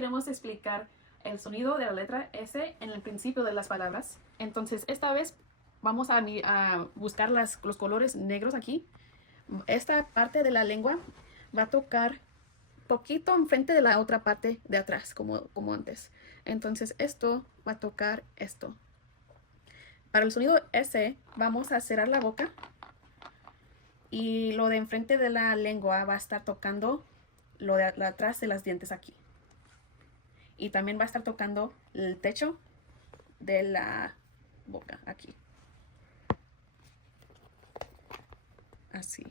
queremos explicar el sonido de la letra S en el principio de las palabras. Entonces, esta vez vamos a buscar los colores negros aquí. Esta parte de la lengua va a tocar poquito enfrente de la otra parte de atrás, como antes. Entonces, esto va a tocar esto. Para el sonido S, vamos a cerrar la boca. Y lo de enfrente de la lengua va a estar tocando lo de atrás de los dientes aquí. Y también va a estar tocando el techo de la boca aquí. Así.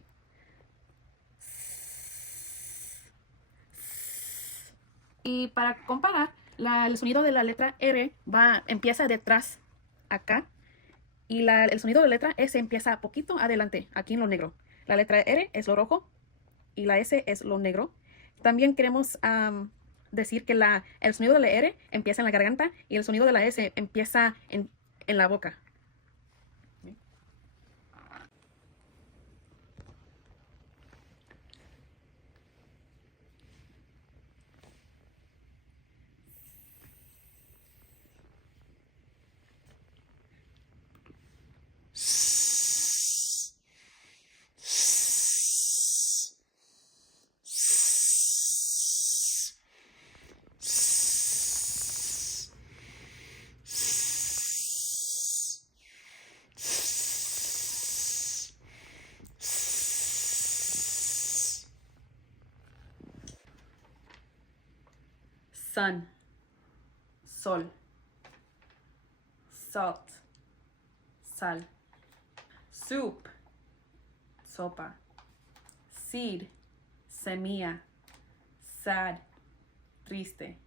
Y para comparar, el sonido de la letra R empieza detrás acá. Y el sonido de la letra S empieza poquito adelante, aquí en lo negro. La letra R es lo rojo y la S es lo negro. También queremos decir que el sonido de la R empieza en la garganta y el sonido de la S empieza en la boca. Sun, sol. Salt, sal. Soup, sopa. Seed, semilla. Sad, triste.